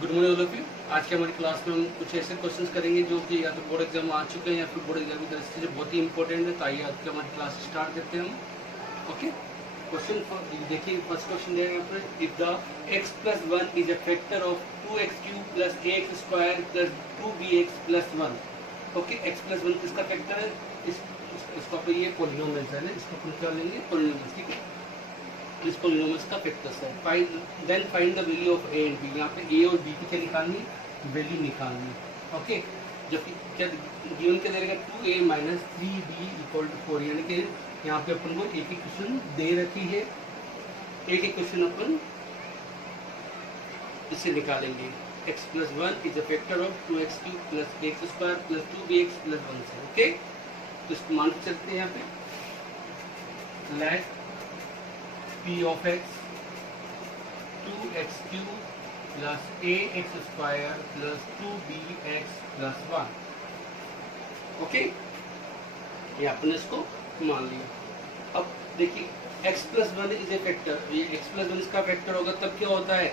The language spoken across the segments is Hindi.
Good morning all of you. आज के हमारी क्लास में हम कुछ ऐसे क्वेश्चंस करेंगे जो कि या तो बोर्ड एग्जाम आ चुके हैं या फिर बोर्ड एग्जाम की दृष्टि से बहुत ही इंपॉर्टेंट है। तो आइए आज की हमारी क्लास स्टार्ट करते हैं हम। ओके, क्वेश्चन देखिए, फर्स्ट क्वेश्चन है यहाँ पर, if the x plus 1 is a factor of 2x cube plus ax square plus 2bx plus 1। Okay, x plus 1 किसका फैक्टर है? इसका पे ये पॉलिनोमियल्स है ना, इसको अपन क्या लेंगे? पॉलिनोमियल्स, ठीक है। इस पॉलिनोमियल्स का फैक्टर्स है। Then find the value of A and B. यहाँ पे ए और बी की क्या निकालनी? वैल्यू निकालनी। ओके, जबकि क्या गिवन क्या दे रहेगा? 2a minus 3b equal to 4, यानी कि यहाँ पे अपन को एक ही क्वेश्चन दे रखी है, एक ही क्वेश्चन अपन इसे निकालेंगे। x plus 1 is a factor of 2x cube plus x square plus 2bx plus 1 से। ओके, तो इसको मान के चलते हैं यहाँ पे। Let p of x 2x cube plus ax square plus 2bx plus 1। Okay, ये आपने इसको मान लिया। अब देखिए, x plus 1 is a factor, ये x प्लस 1 इसका फैक्टर होगा तब क्या होता है?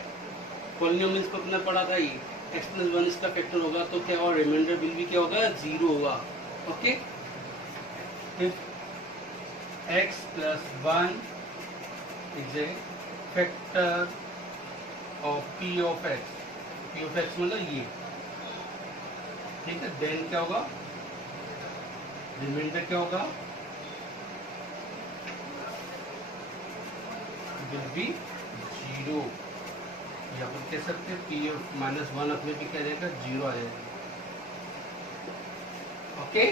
पॉलिनोमियल्स को अपना पढ़ा था, ये x प्लस 1 इसका फैक्टर होगा तो क्या होगा? रिमाइंडर बिल भी क्या होगा? 0 होगा। Okay, x plus 1 is a factor of p of x। p of x मतलब ये, ठीक है। देन क्या होगा? रिमाइंडर क्या होगा? Will be 0। यहाँ पर कह सकते हैं p of माइनस 1 अपने भी क्या जाएगा? 0 आ जाएगा। ओके,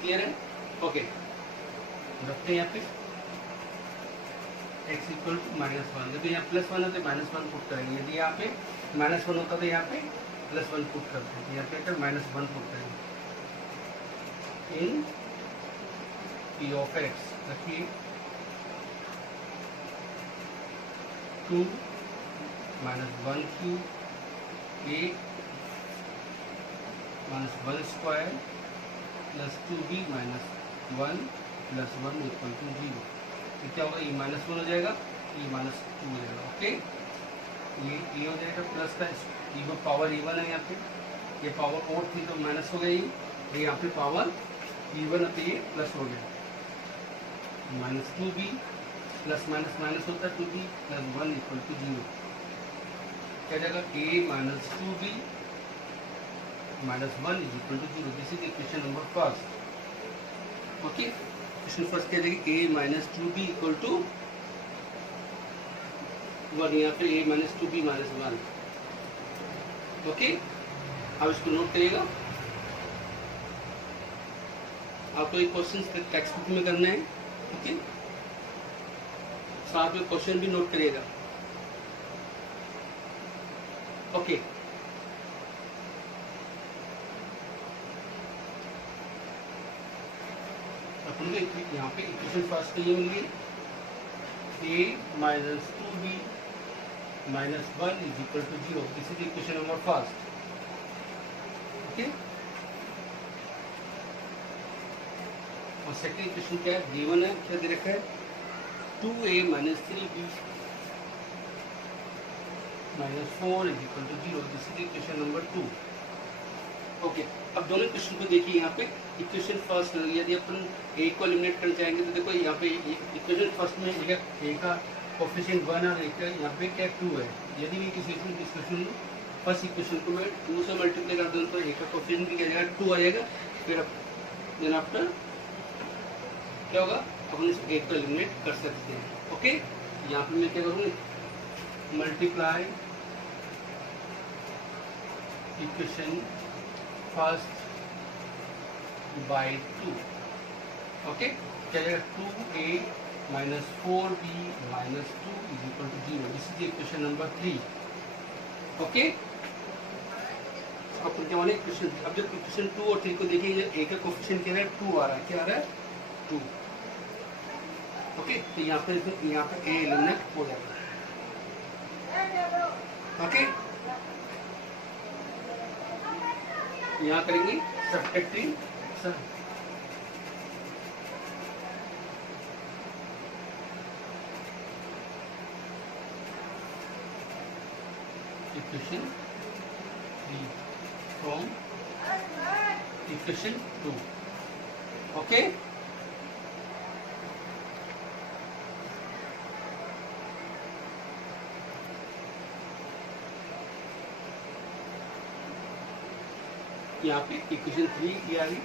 क्लियर है? ओके, रखते हैं यहाँ पे x इक्वल टू माइनस 1। यदि यहाँ प्लस 1 है तो माइनस 1 पुट करेंगे, यदि यहाँ पे माइनस 1 होता तो यहाँ पे प्लस 1 पुट करते हैं, यहाँ पे माइनस 1 पुट करेंगे। इन p ऑफ x रखिए 2 minus 1 cube a minus 1 square plus 2b minus 1 plus 1 equal to 0। तो क्या होगा? ये माइनस 1 हो जाएगा, ये माइनस 2 हो जाएगा। ओके, ये हो जाएगा प्लस का, ये पावर इवन है, यहाँ पे ये पावर और थी तो माइनस हो गई, ये यहाँ पे पावर इवन है तो ये प्लस हो गया। Minus 2b plus minus minus होता है 2b प्लस 1 इक्वल टू 0। क्या जाएगा? a minus 2b minus 1 is equal to 0। This is equation number first. Okay, question first क्या देगी? a minus 2b equal to 1, यहाँ पे a minus 2b minus 1। Okay, अब इसको नोट करिएगा। आपको ये क्वेश्चन टेक्स्ट बुक में करना है। ओके, साथ में क्वेश्चन भी नोट करिएगा। ओके, अपन को यहाँ पे इक्वेशन फर्स्ट ये मिल गई, a minus 2b minus 1 is equal to 0। This is equation number first. Okay, और सेकंड इक्वेशन क्या है? गिवन है, क्या दे रखा है? 2a minus 3b minus 4 is equal to 0। This is equation number 2। Okay, अब दोनों क्वेश्चन को देखिए। यहाँ पे इक्वेशन फर्स्ट, यदि अपन a को एलिमिनेट करना चाहेंगे तो देखो यहाँ पे इक्वेशन फर्स्ट में a का कोफिशिएंट 1 और a का यहाँ पे क्या 2 है। यदि भी किसी इक्वेशन फर्स्ट इक्वेशन को मैं 2 से मल्टीप्लाई कर दूँ तो a का कोफिशिएंट भी क्या जाएगा? 2 आ जाएगा। फिर देन आफ्टर क्या होगा? अपन इस a को एलिमिनेट कर सकते हैं। ओके, यहाँ पे मैं क्या करूँगी? Multiply equation first by 2। Okay, क्या जाएगा? 2a minus 4b minus 2 is equal to 0। This is equation number 3। Okay, अपन क्या माने इक्वेशन, अब जब इक्वेशन 2 और 3 को देखिए, a का कोफिशिएंट क्या है? 2 आ रहा है। क्या आ रहा है? 2। ओके, तो यहाँ पे a एलिमिनेट हो जाता है। ओके, यहाँ करेंगे subtracting equation 3 from equation 2। Okay, यहाँ पे इक्वेशन 3 ये आ गई,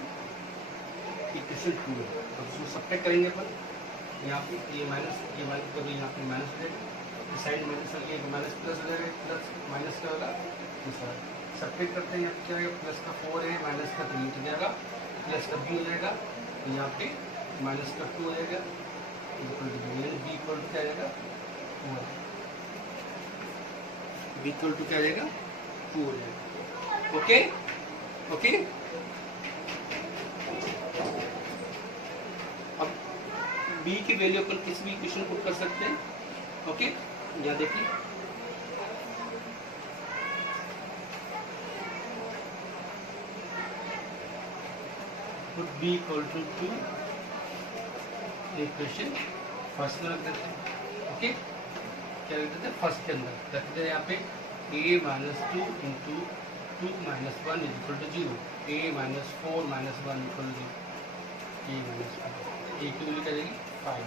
इक्वेशन 2 है। अब उसको सब्ट्रैक्ट करेंगे अपन, यहाँ पे ये माइनस कभी यहाँ पे माइनस हो जाएगा, साइड माइनस आ गया, माइनस प्लस हो जाएगा, प्लस माइनस का होगा दूसरा। सब्ट्रैक्ट करते हैं, यहाँ पे क्या आएगा, प्लस का 4 है, माइनस का 3 हो जाएगा, प्लस का b हो जाएगा, यहाँ पे माइनस का 2 हो जाएगा, equal to b equal to क्या आएगा 4, b इक्वल टू क्या आ जाएगा 2 हो जाएगा। ओके ओके, अब b की वैल्यू अपन किसी भी इक्वेशन पुट कर सकते हैं। ओके, यहाँ देखिए put b equal to 2, equation first में रख देते हैं। ओके, क्या रख देते हैं, फर्स्ट के अंदर रख देते हैं यहाँ पे a minus 2 into 2 minus 1 is equal to 0, a minus 4 minus 1 equal to a minus 4, a की वैल्यू क्या जाएगी 5,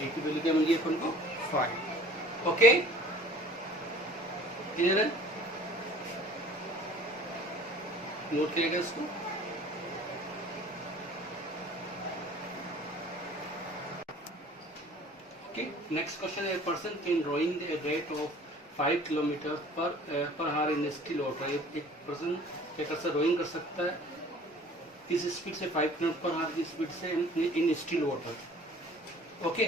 a की वैल्यू क्या मिलेगी अपन को 5। ओके, क्लियर है, नोट करिएगा इसको। Okay, next question, a person can rowing a rate of 5 km per hour in still water। एक पर्सन क्या कर सकता है, रोइंग कर सकता है किस स्पीड से, 5 km पर आवर की स्पीड से in still water. Okay,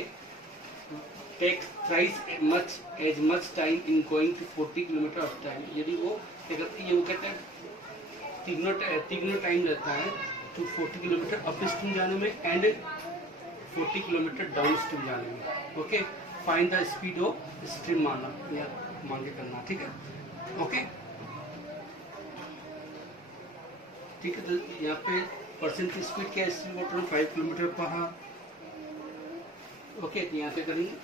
take thrice as much time in going to 40 km of time. यदि वो क्या करती है, वो कहते हैं तीगुना टाइम रहता है तो 40 किलोमीटर अप स्ट्रीम जाने में एंड 40 किलोमीटर डाउन स्ट्रीम जाने में। Okay, find the speed of stream माना या मांगे करना, ठीक है। ओके ठीक है, तो यहाँ पे पर्सन की स्पीड क्या है स्ट्रीम वाटर में 5 किलोमीटर पर आवर। ओके, तो यहाँ पे करेंगे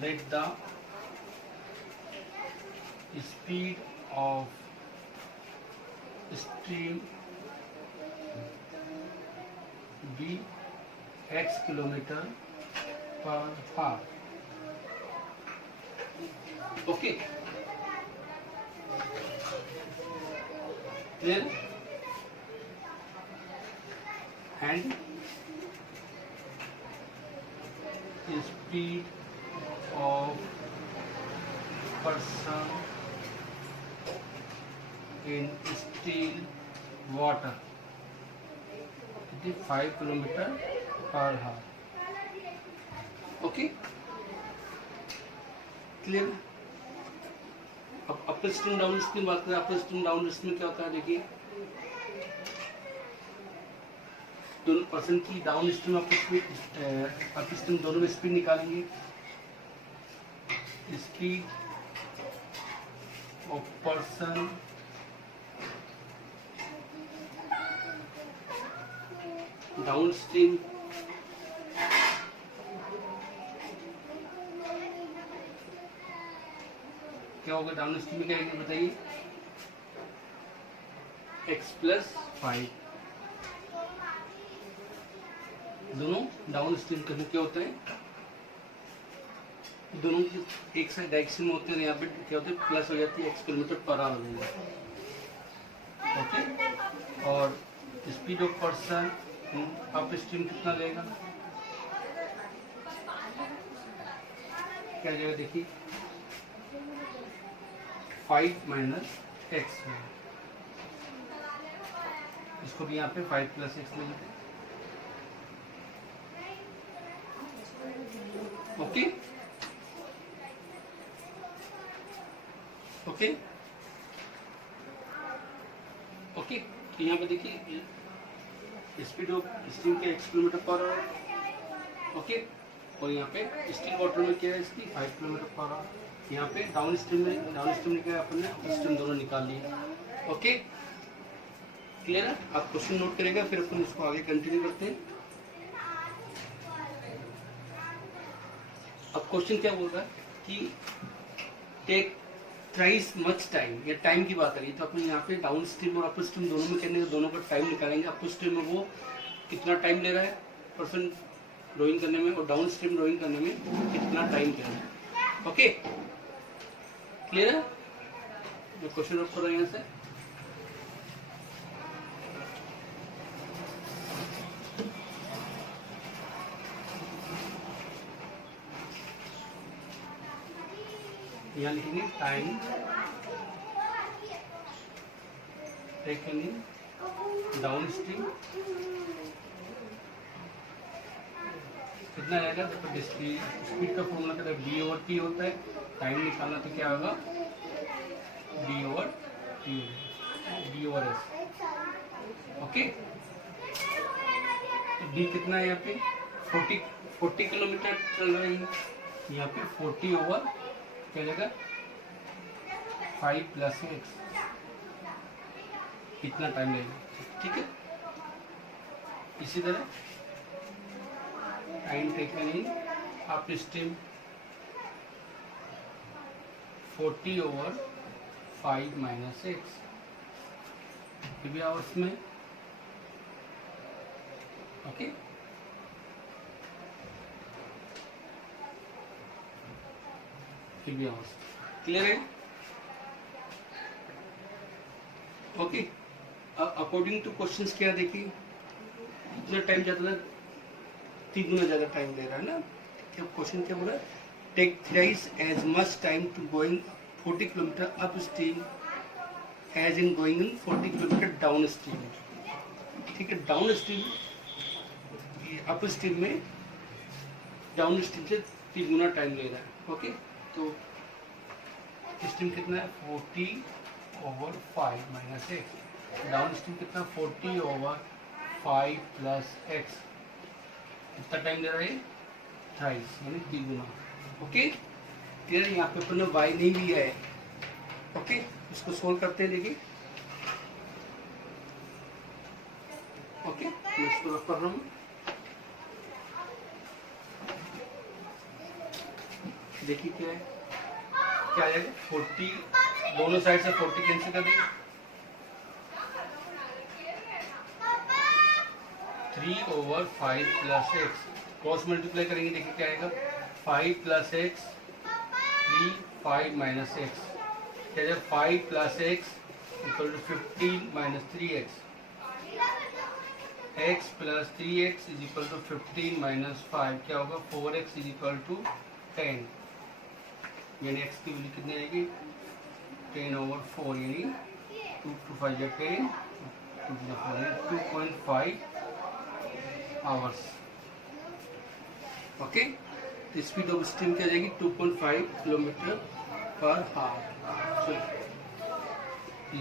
let the speed of stream be x kilometre per hour. Okay, clear, and speed of person in still water 5 kilometre per hour. Okay, clear. अब अपर स्ट्रीम डाउन स्ट्रीम बात करें, अपर स्ट्रीम डाउन स्ट्रीम क्या होता है, देखिए दोनों पर्सन की डाउन स्ट्रीम अपर स्ट्रीम दोनों में स्पीड निकालेंगे। Speed of person down stream क्या होगा, डाउन स्ट्रीम में क्या आएगा बताइए, x प्लस 5। दोनों डाउन स्ट्रीम करने क्या होता है, दोनों की एक साइड डायरेक्शन में होते हैं, यहाँ पे क्या होता है प्लस हो जाती है, x किलोमीटर पर आवर हो जाएगा। ओके, और speed of person up stream कितना लेगा, क्या जाएगा देखिए 5 माइनस एक्स, इसको भी यहाँ पे 5 प्लस एक्स ले लेते। ओके ओके ओके, तो यहाँ पे देखिए स्पीड ऑफ स्ट्रीम के x kilometre per hour. Okay, और यहाँ पे स्टील वाटर में क्या है इसकी 5 किलोमीटर पर आवर। यहाँ पे डाउन स्ट्रीम में क्या अपन ने अपर स्ट्रीम दोनों निकाल लिया। ओके, क्लियर है, आप क्वेश्चन नोट करेगा, फिर अपन इसको आगे कंटिन्यू करते हैं। अब क्वेश्चन क्या बोल रहा है, कि टेक थ्राइस मच टाइम, ये टाइम की बात करिए तो अपन यहाँ पे डाउन स्ट्रीम और अपर स्ट्रीम दोनों में कहने दोनों का टाइम निकालेंगे। अपर स्ट्रीम में वो कितना टाइम ले रहा है पर्सन ड्राइंग करने में, और डाउन स्ट्रीम ड्राइंग करने में कितना टाइम ले रहा है। ओके, क्लियर है? मैं क्वेश्चन रख कर रहा हूँ यहाँ से। यहाँ लिखेंगे time taken in down stream कितना आएगा। देखो स्पीड का फॉर्मूला कहता है बी ओवर टी होता है, टाइम निकालना तो क्या होगा D over T, D over S. Okay, D कितना है यहाँ पे 40 किलोमीटर चल रही है, यहाँ पे 40 ओवर क्या जाएगा 5 + x, कितना टाइम लगेगा। ठीक है, इसी तरह time taken in up stream 40 over 5 - x, ये भी आवर्स में। ओके, ये भी आवर्स। क्लियर है? ओके, अकॉर्डिंग टू क्वेश्चंस क्या देखिए, इतना टाइम ज्यादा 3 गुना ज्यादा टाइम ले रहा है ना। क्या क्वेश्चन क्या बोला, take thrice as much time to going 40 kilometre up stream as in going in 40 kilometre down stream. ठीक है, डाउन स्ट्रीम अप स्ट्रीम में डाउन स्ट्रीम से 3 गुना टाइम ले रहा है। ओके, तो स्ट्रीम कितना है 40 ओवर 5 - x, डाउन स्ट्रीम कितना 40 ओवर 5 + x, कितना टाइम ले रहा है थ्राइस यानी 3 गुना। Okay, clear? यहाँ पे अपन ने y नहीं लिया है। ओके, इसको सोल्व करते हैं। देखिए, ओके, मैं इसको रख कर रहा हूँ। देखिए क्या है, क्या आएगा 40, दोनों साइड से 40 कैंसिल कर देंगे, 3 ओवर 5 + x, क्रॉस मल्टीप्लाई करेंगे। देखिए क्या आएगा 5 + x 3 5 - x, क्या है 5 + x = 15 - 3x, x + 3x = 15 - 5, क्या होगा 4x = 10, यानी x की वैल्यू कितनी आएगी 10 ओवर 4, यानी 2 × 5 = 10, 2 × 4 यानी 2.5 आवर्स। ओके, तो स्पीड ऑफ स्ट्रीम क्या जाएगी 2.5 kilometre per hour.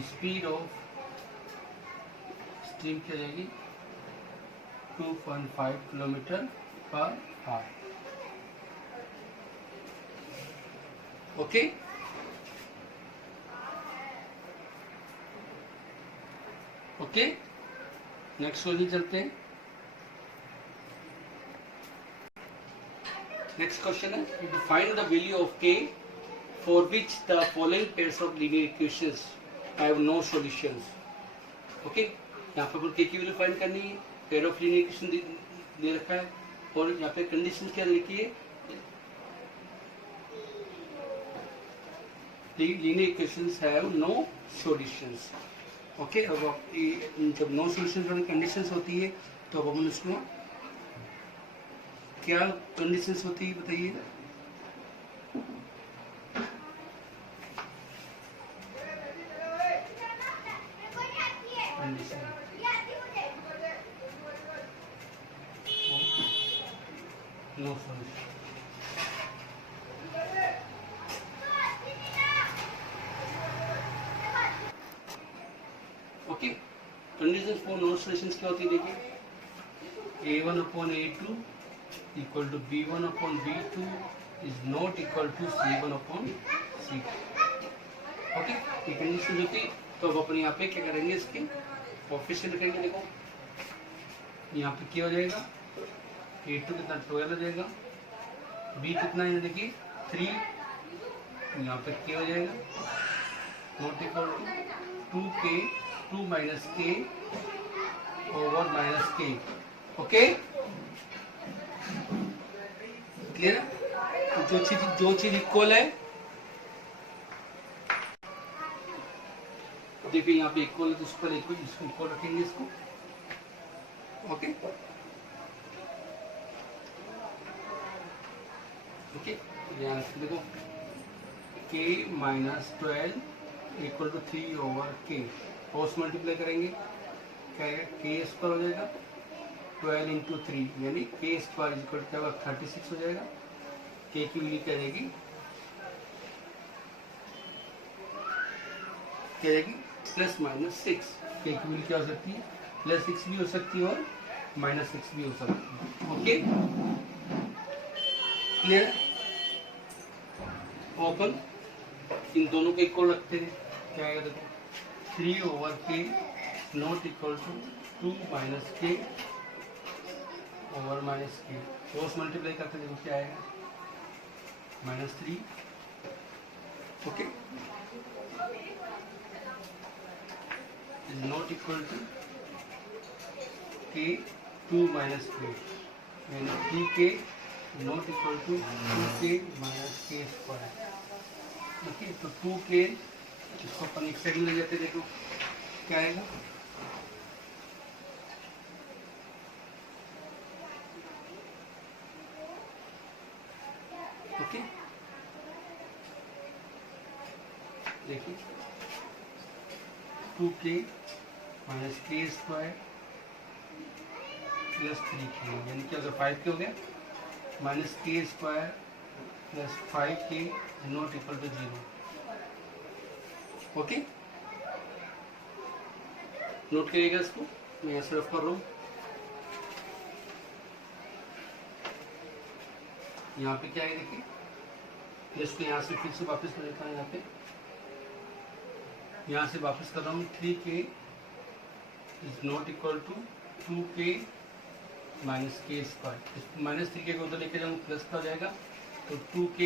Speed of stream क्या जाएगी 2.5 kilometre per hour. Okay, okay, next question चलते हैं। नेक्स्ट क्वेश्चन है find the value of k for which the following pairs of linear equations have no solutions. Okay, यहाँ पे k की वैल्यू फाइंड करनी है, पेयर ऑफ लीनियर इक्वेशन दे रखा है, और यहाँ पे कंडीशन क्या लिखी है linear equations have no solutions. Okay, अब जब नो सॉल्यूशंस वाली कंडीशंस होती है तो अब हम उसको क्या कंडीशंस होती है बताइए। No solution. Okay, conditions for no solutions क्या होती है देखिए, a1/a2 = b1/b2 is not equal to c1/c2। Okay, ये कंडीशन होती, तो अब अपन यहाँ पे क्या करेंगे, इसके कोएफिशिएंट लिखेंगे। देखो यहाँ पे क्या हो जाएगा a2 कितना 12 हो जाएगा, b कितना है देखिए 3 यहाँ पे k हो जाएगा not equal to 2k 2 minus k over minus k। Okay clear? जो चीज इक्वल है, देखिए यहाँ पे इक्वल है तो उस पर इक्वल रखेंगे इसको। ओके ओके यहाँ देखो k minus 12 equal to 3 over k, cross multiply करेंगे क्या है, k स्क्वायर हो जाएगा 12 इंटू 3 यानी k स्क्वायर इक्वल टू क्या होगा 36 हो जाएगा। k की वैल्यू क्या रहेगी, क्या रहेगी प्लस माइनस 6। k की वैल्यू क्या हो सकती है, प्लस 6 भी हो सकती है और माइनस 6 भी हो सकती है। Okay clear? ओपन इन दोनों को इक्वल रखते हैं, क्या आएगा देखो 3 over k not equal to 2 minus k over minus k, cross multiply करते देखो क्या आएगा -3। Okay is not equal to k 2 minus k यानी 3k not equal to 2k minus k square. Okay तो 2k इसको अपन एक साइड में ले जाते देखो क्या आएगा ओके देखिए 2k minus k square plus 3k यानी क्या होगा 5k हो गया minus k square plus 5k not equal to 0। Okay note करिएगा इसको, मैं यहाँ सिर्फ कर रहा हूँ। यहाँ पे क्या है देखिए, इसको यहाँ से फिर से वापस कर देता हूँ, यहाँ से वापस कर रहा हूँ 3k is not equal to 2k minus k square, minus 3k को उधर लेके जाऊँ प्लस का हो जाएगा तो 2k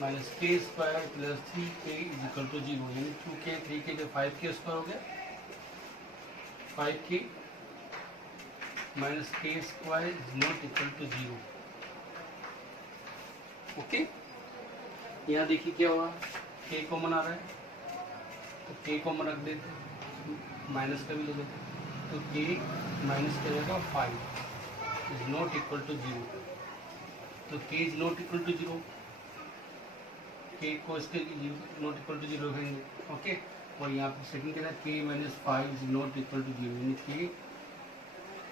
minus k square plus 3k is equal to 0 यानी 2k 3k जो 5k स्क्वायर हो गया 5k minus k square is not equal to 0। Okay यहाँ देखिए क्या हुआ k कॉमन आ रहा है तो k कॉमन रख देते माइनस का भी ले लेते तो k माइनस क्या जाएगा 5 इज नॉट इक्वल टू 0। तो k is not equal to 0, k को इसके नॉट इक्वल टू 0 रखेंगे। ओके और यहाँ पे सेकंड क्या है k minus 5 is not equal to 0 यानी k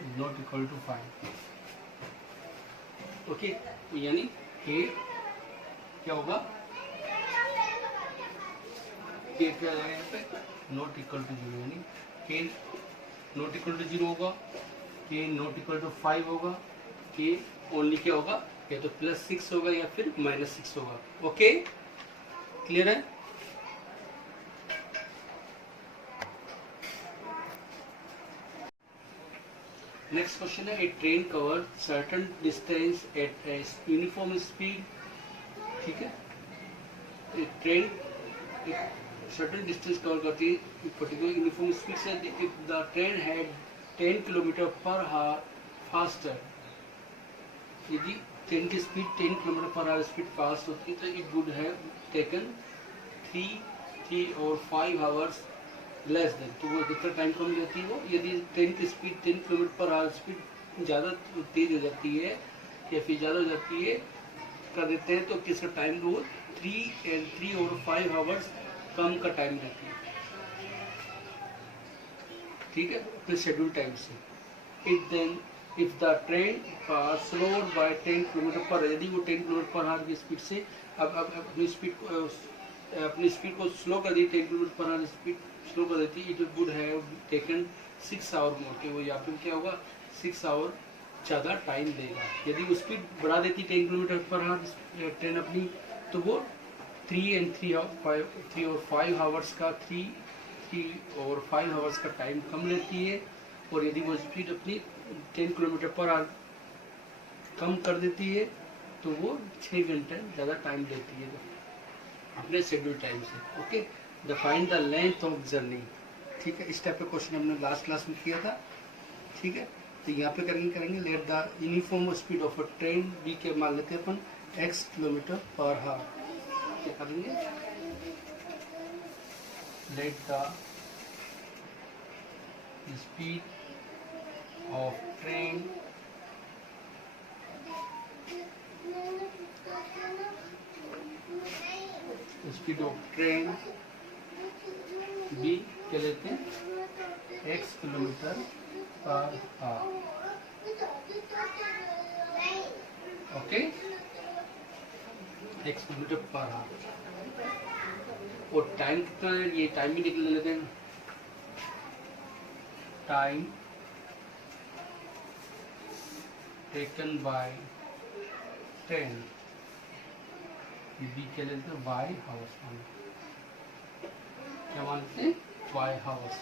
is not equal to 5। Okay तो यानी k क्या होगा, k क्या आ जाएगा यहाँ पे नॉट इक्वल टू 0 यानी k नॉट इक्वल टू 0 होगा, k नॉट इक्वल टू 5 होगा, k ओनली क्या होगा या तो प्लस 6 होगा या फिर माइनस 6 होगा। ओके क्लियर है? नेक्स्ट क्वेश्चन है a train cover certain distance at a uniform speed. ठीक है ट्रेन सर्टेन डिस्टेंस कवर करती है पर्टिकुलर यूनिफॉर्म स्पीड से। If the train had 10 kilometre per hour faster, यदि ट्रेन की speed 10 kilometre per hour speed fast होती है तो इट वुड हैव टेकन 3 और 5 आवर्स लेस देन, तो वो कितना टाइम कम लेती है वो। यदि ट्रेन की speed 10 kilometre per hour speed ज़्यादा तेज हो जाती है या फिर ज़्यादा हो जाती है कर देते हैं तो किसका टाइम वो 3 और 5 आवर्स कम का टाइम रहती है। ठीक है अपने शेड्यूल टाइम से। If the train slowed by 10 kilometre पर, यदि वो 10 किलोमीटर पर आवर की स्पीड से अब अपनी स्पीड को स्लो कर दी, 10 kilometre per hour speed slow कर देती, it would have taken 6 hour more, के वो यहाँ पे क्या होगा 6 आवर ज़्यादा टाइम देगा। यदि वो स्पीड बढ़ा देती 10 किलोमीटर पर आवर ट्रेन अपनी तो वो 3 और 5 आवर्स का 3 और 5 आवर्स का टाइम कम लेती है। और यदि वो स्पीड अपनी 10 किलोमीटर पर आवर कम कर देती है तो वो 6 घंटे ज़्यादा टाइम लेती है। अपने शेड्यूल टाइम से। Okay, the find the length of journey. ठीक है, इस टाइप का क्वेश्चन हमने लास्ट क्लास में किया था। ठीक है, तो यहाँ पे करेंगे let the uniform speed of a train be के मान लेते हैं अपन x किलोमीटर पर हावर। क्या करेंगे, let the speed of train be क्या लेते हैं x kilometre per hour. Okay, x kilometre per हावर। और टाइम कितना है, ये टाइम भी निकल लेते हैं। Time taken by train be क्या लेते हैं y हावर्स। क्या मानते हैं y हावर्स।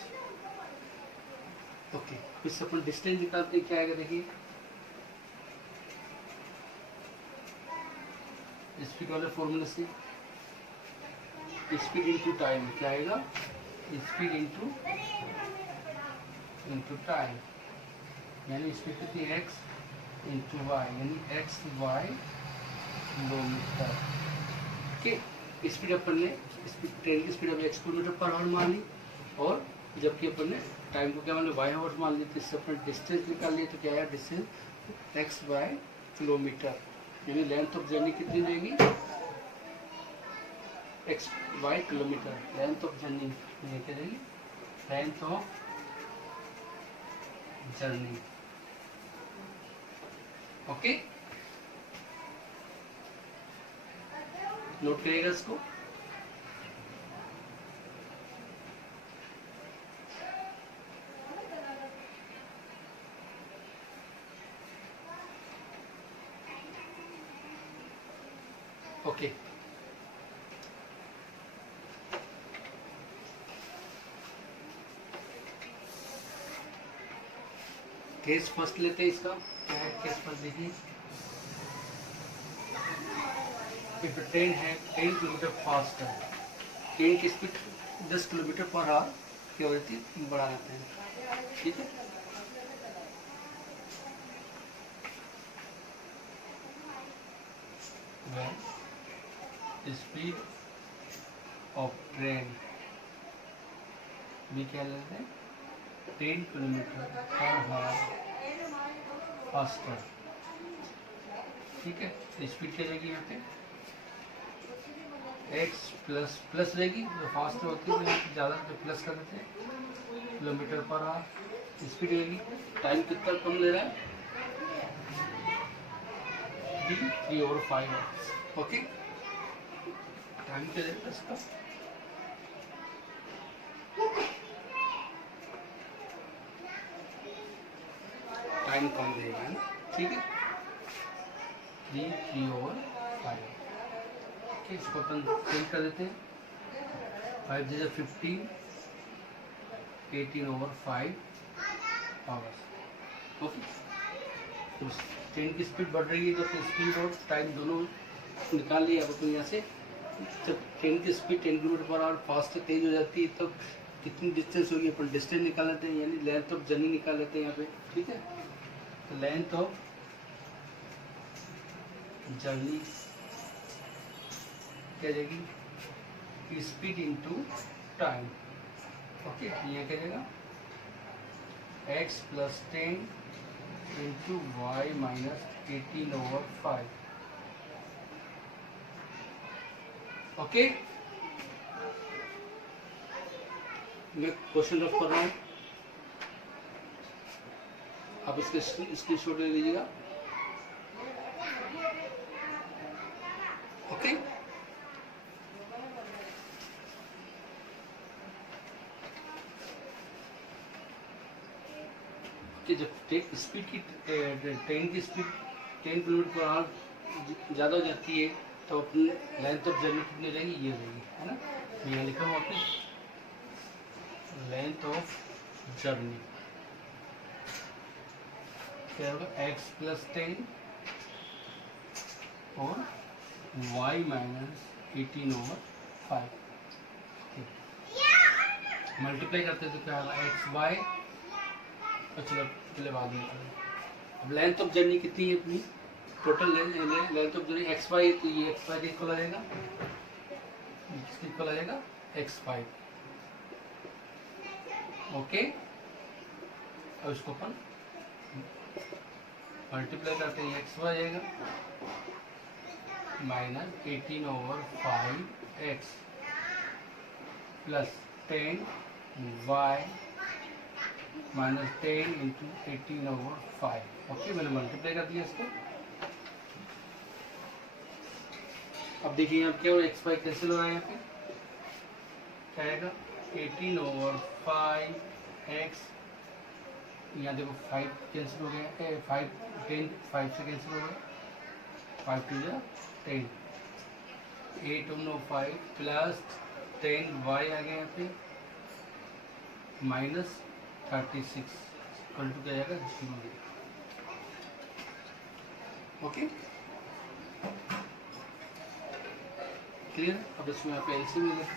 ओके, इससे अपन डिस्टेंस निकालते हैं, क्या आएगा देखिए, स्पीड वाले फॉर्मूले से स्पीड इंटू टाइम क्या आएगा, स्पीड इंटू टाइम, यानी स्पीड कितनी x इंटू वाई, यानी X Y kilometre. Okay, speed अपन ने ट्रेन की स्पीड अभी x किलोमीटर पर आवर मान ली, और जबकि अपन ने टाइम को क्या मान लिया y आवर्स मान ली, तो इससे अपन डिस्टेंस निकाल लिया, तो क्या आया डिस्टेंस x बाय किलोमीटर, यानी लेंथ ऑफ जर्नी कितनी देगी x by kilometre. Length of journey ये क्या देगी, length of journey. Okay, note करिएगा इसको। ओके, केस फर्स्ट लेते हैं इसका। क्या है केस फर्स्ट, देखिए ट्रेन है 10 किलोमीटर फास्ट है, ट्रेन की स्पीड 10 किलोमीटर पर आवर क्या होती है, बढ़ा देते हैं। ठीक है, स्पीड ऑफ ट्रेन भी क्या लेते हैं 10 किलोमीटर पर आवर फास्टर। ठीक है, स्पीड क्या रहेगी यहाँ पे x प्लस प्लस रहेगी, जो फास्ट होती है तो ज़्यादा तो प्लस कर देते हैं किलोमीटर पर आवर। स्पीड रहेगी, टाइम कितना कम ले रहा है 3/5 ओके, टाइम क्या रहेगा इसका, टाइम कम देगा है ना। ठीक है, 3/5। ओके, इसको अपन चेंज कर देते हैं, 5 जैसे 15, 18/5 आवर्स। ओके, तो ट्रेन की स्पीड बढ़ रही है, तो स्पीड और टाइम दोनों निकाल लिया अब अपन यहाँ से। जब ट्रेन की speed 10 kilometre per hour fast तेज हो जाती है, तब तो कितनी डिस्टेंस होगी, अपन डिस्टेंस निकाल लेते हैं, यानी लेंथ ऑफ जर्नी निकाल लेते हैं यहाँ पे। ठीक है, तो लेंथ ऑफ जर्नी क्या जाएगी, स्पीड इंटू टाइम। ओके, ये क्या जाएगा x plus 10 into y minus 18/5। Okay, मैं क्वेश्चन रफ कर रहा हूँ, आप इसके स्क्रीनशॉट ले लीजिएगा। ओके, कि जब स्पीड की ट्रेन की स्पीड 10 किलोमीटर पर आवर ज़्यादा हो जाती है, तो अपनी लेंथ ऑफ जर्नी कितनी रहेगी, ये रहेगी, है ना। यहाँ लिखा हुआ आपने लेंथ ऑफ जर्नी क्या होगा, x प्लस 10 और y माइनस 18/5। 5। मल्टीप्लाई करते हैं तो क्या होगा एक्स वाई, और चलो पहले बाद में करें। अब लेंथ ऑफ जर्नी कितनी है अपनी, total length of journey x y, तो ये एक्स वाई के इक्वल आ जाएगा, इसके इक्वल आ जाएगा एक्स वाई। ओके, अब इसको अपन मल्टीप्लाई करते हैं, एक्स वाई आएगा minus 18/5x plus 10y minus 10 into 18/5। Okay, मैंने मल्टीप्लाई कर दिया इसको। अब देखिए यहाँ क्या हो, एक्स वाई कैंसिल हो रहा है, यहाँ पे क्या आएगा 18/5x, यहाँ देखो 5 कैंसिल हो गया, 5 10 5 से कैंसिल हो गया, 5 2 10, 8/5 प्लस 10y आ गया यहाँ पे माइनस 36 इक्वल टू क्या जाएगा 0। Okay clear. अब इसमें यहाँ पे एलसीएम ले लेते हैं,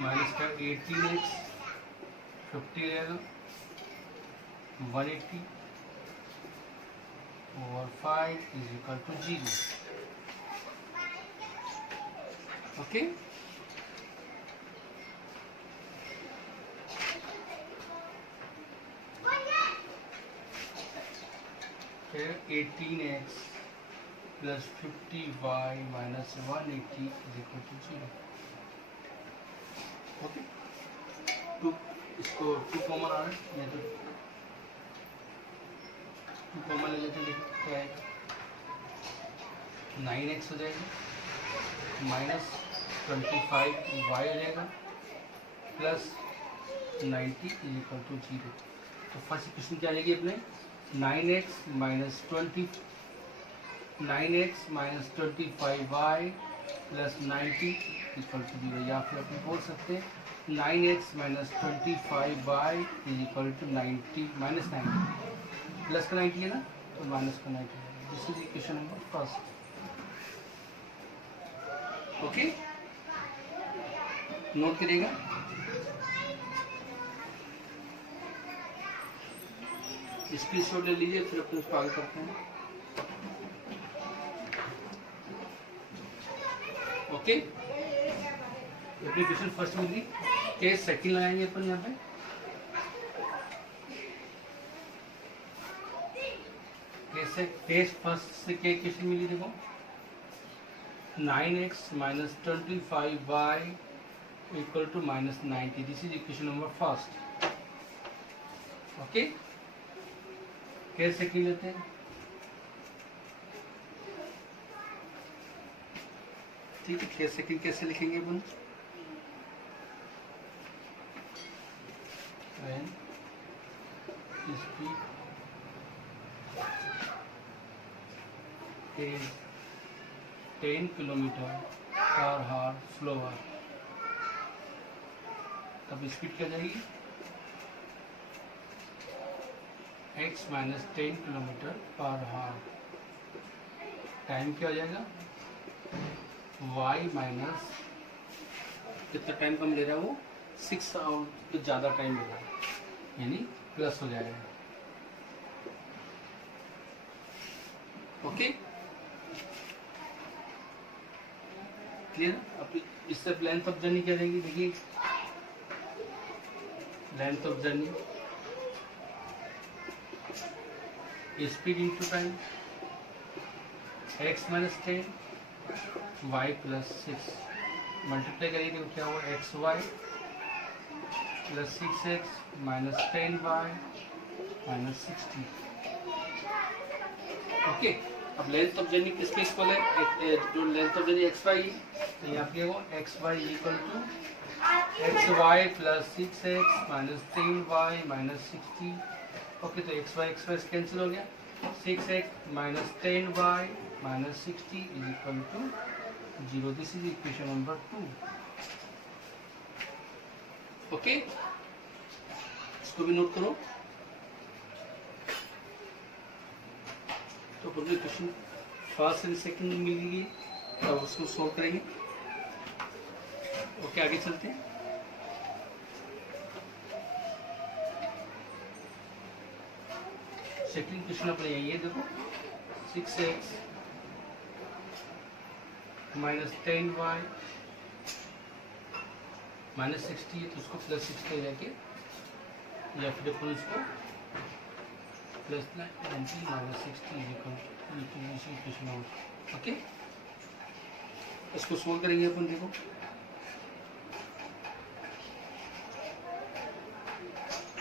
माइनस का 18x 50 रहेगा 180 over 5 is equal to 0। Okay, फिर 18x plus 50y minus 180 is equal to 0। Okay, टू इसको 2 कॉमन आ रहा है, या तो 2 कॉमन ले लेते हैं, देखो क्या आएगा 9x हो जाएगा माइनस 25y हो जाएगा प्लस 90 इज इक्वल टू 0। तो फर्स्ट इक्वेशन क्या आएगी अपने 9x minus 25y plus 90 equal to 0, या फिर अपन बोल सकते हैं 9x minus 25y is equal to 90 minus 90, plus का 90 है ना तो माइनस का 90। This is equation number first. Okay, note करिएगा। स्क्रीनशॉट ले लीजिए, फिर अपन उसको आगे करते हैं। ओके, अपनी क्वेश्चन फर्स्ट मिली, केस सेकंड लगाएंगे अपन यहाँ पे। केस फर्स्ट से क्या क्वेश्चन मिली, देखो 9x minus 25y equal to minus 90। This is equation number first. Okay, case second लेते हैं। ठीक है, केस सेकंड कैसे लिखेंगे अपन, speed is 10 kilometre per hour slower, तब स्पीड क्या जाएगी x माइनस 10 किलोमीटर पर हावर, टाइम क्या हो जाएगा y माइनस कितना टाइम कम ले रहा है वो 6 आवर तो ज़्यादा टाइम ले रहा है, यानी प्लस हो जाएगा। Okay clear. अब इससे लेंथ ऑफ जर्नी क्या रहेगी, देखिए length of journey speed into time x minus 10 y plus 6 multiply करेंगे तो क्या हुआ x y plus 6x minus 10y minus 60। Okay, अब लेंथ ऑफ जर्नी किसके इक्वल है, जो length of journey x y, तो यहाँ पे वो x y equal to x y plus 6x minus 10y minus 60। Okay, तो एक्स वाई कैंसिल हो गया, 6x minus 10y minus 60 is equal to 0। This is equation number 2। Okay, इसको भी नोट करो। तो क्वेश्चन फर्स्ट एंड सेकंड मिल गई। अब उसको सोल्व करेंगे। ओके, आगे चलते हैं। सेकंड क्वेश्चन अपने ये देखो, 6x माइनस 10y माइनस 60 है तो उसको प्लस 60 जाके, या फिर अपन उसको plus 90 minus 60 equation out. Okay, इसको सोल्व करेंगे अपन। देखो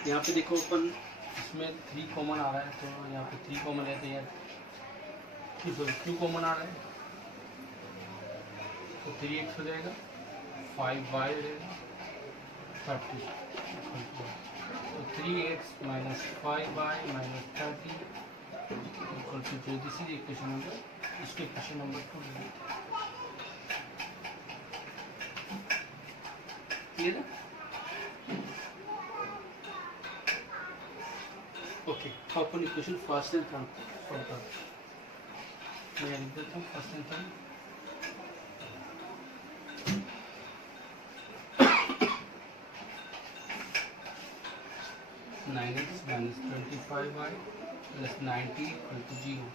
यहाँ पे देखो अपन, इसमें 3 कॉमन आ रहा है, तो यहाँ पे 3 कॉमन है तो यार 2 कॉमन आ रहा है तो 3x हो जाएगा, 5y हो जाएगा 30। तो 3x minus 5y minus 30 equal to, जो दिस इज इक्वेशन नंबर, इसको इक्वेशन नंबर 2 ले। क्लियर है? ओके, तो अपन equation first and third solve करते हैं। मैं लिख देता हूँ first and third. (9x minus 25y plus 90 equal to 0).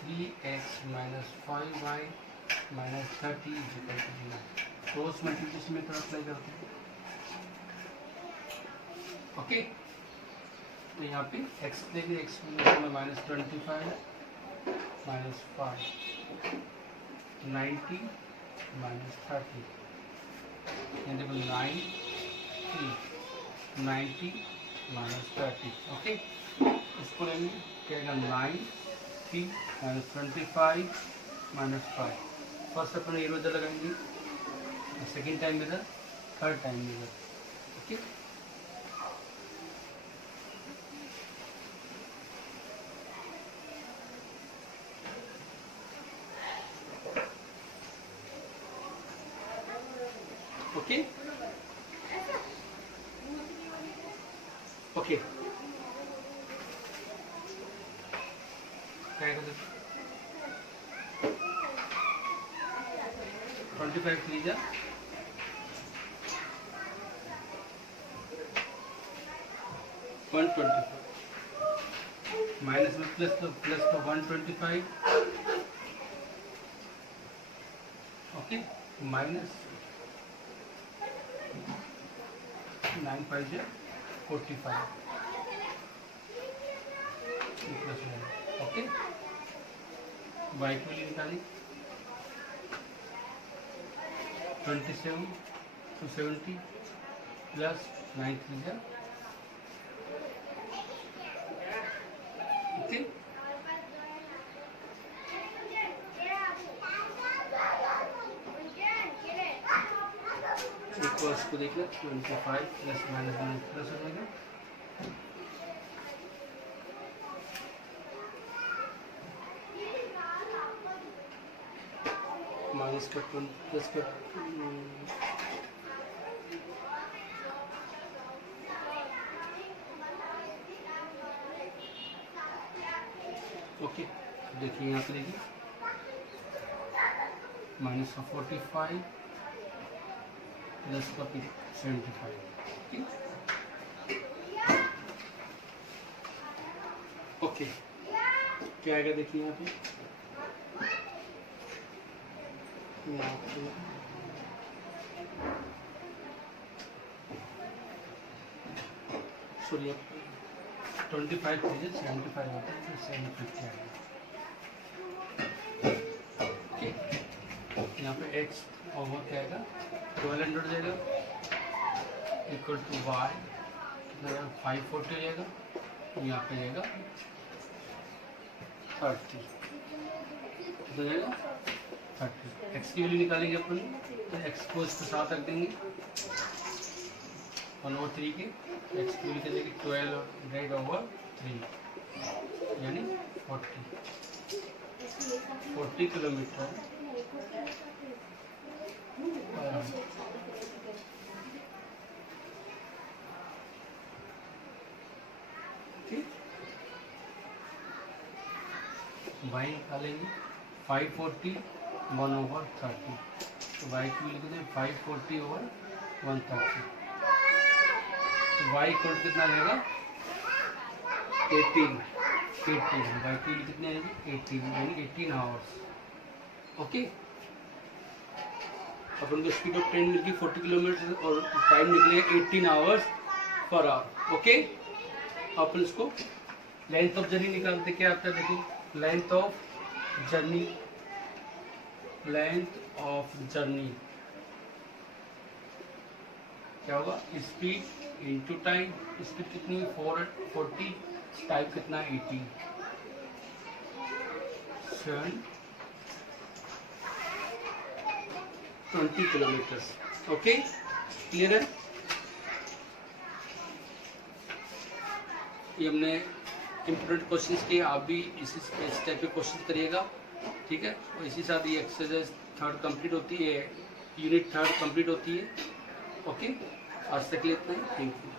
3x minus 5y minus 30 is equal to 0। Cross multiplication में तरह अप्लाई करते हैं। ओके, तो यहाँ पे x लेंगे, x में माइनस 25 माइनस 5, 90 माइनस 30, यहाँ देखो 9 3 90 माइनस 30। ओके, इसको लेंगे क्या, 9 3 माइनस 25 माइनस 5। फर्स्ट अपन ये मेथड लगाएंगे, second time method, third time method. Okay, okay okay, क्या करते 25 लीजिए, माइनस में प्लस तो 125। Okay, minus 9 5 45 plus 1। Okay, y की वैल्यू निकाली 27 270 प्लस 9 3 ओके, इक्वल्स को देख लो 25 प्लस माइनस माइनस प्लस हो जाएगा, माइनस का प्लस का ओके। देखिए यहाँ पे देखिए माइनस का 45 प्लस का 75। ओके, क्या आएगा देखिए यहाँ पे, सॉरी 25 चीजें 75 होता है, 750 आएगा। यहाँ पे x ओवर क्या आएगा 1200 हो जाएगा, इक्वल टू y 540 हो जाएगा, यहाँ पे आएगा 30 हो जाएगा 30। x की वैल्यू निकालेंगे अपन, तो x को इसके साथ रख देंगे 1/3 के, x की वैल्यू चलेगी 12/3 यानी 40 किलोमीटर। y निकालेंगे 540 1/30, तो y की वैल्यू कितनी 540/130, तो y इक्वल टू कितना रहेगा 18, y की वैल्यू कितनी आएगी 18, यानी 18 आवर्स। ओके, अपन को स्पीड ऑफ ट्रेन मिल गई 40 किलोमीटर और टाइम निकलेगा 18 आवर्स पर आवर। ओके, अपन इसको लेंथ ऑफ जर्नी निकालते, क्या आता है देखो, लेंथ ऑफ जर्नी क्या होगा, स्पीड इनटू टाइम। स्पीड कितनी 440, टाइम कितना 18, 20 किलोमीटर। ओके, क्लियर है? ये हमने इम्पोर्टेंट क्वेश्चंस किए, आप भी इस टाइप के क्वेश्चन करिएगा, ठीक है? और इसी साथ ये एक्सरसाइज 3rd कंप्लीट होती है, यूनिट 3rd कंप्लीट होती है। ओके, आज तक के लिए इतना ही, थैंक यू।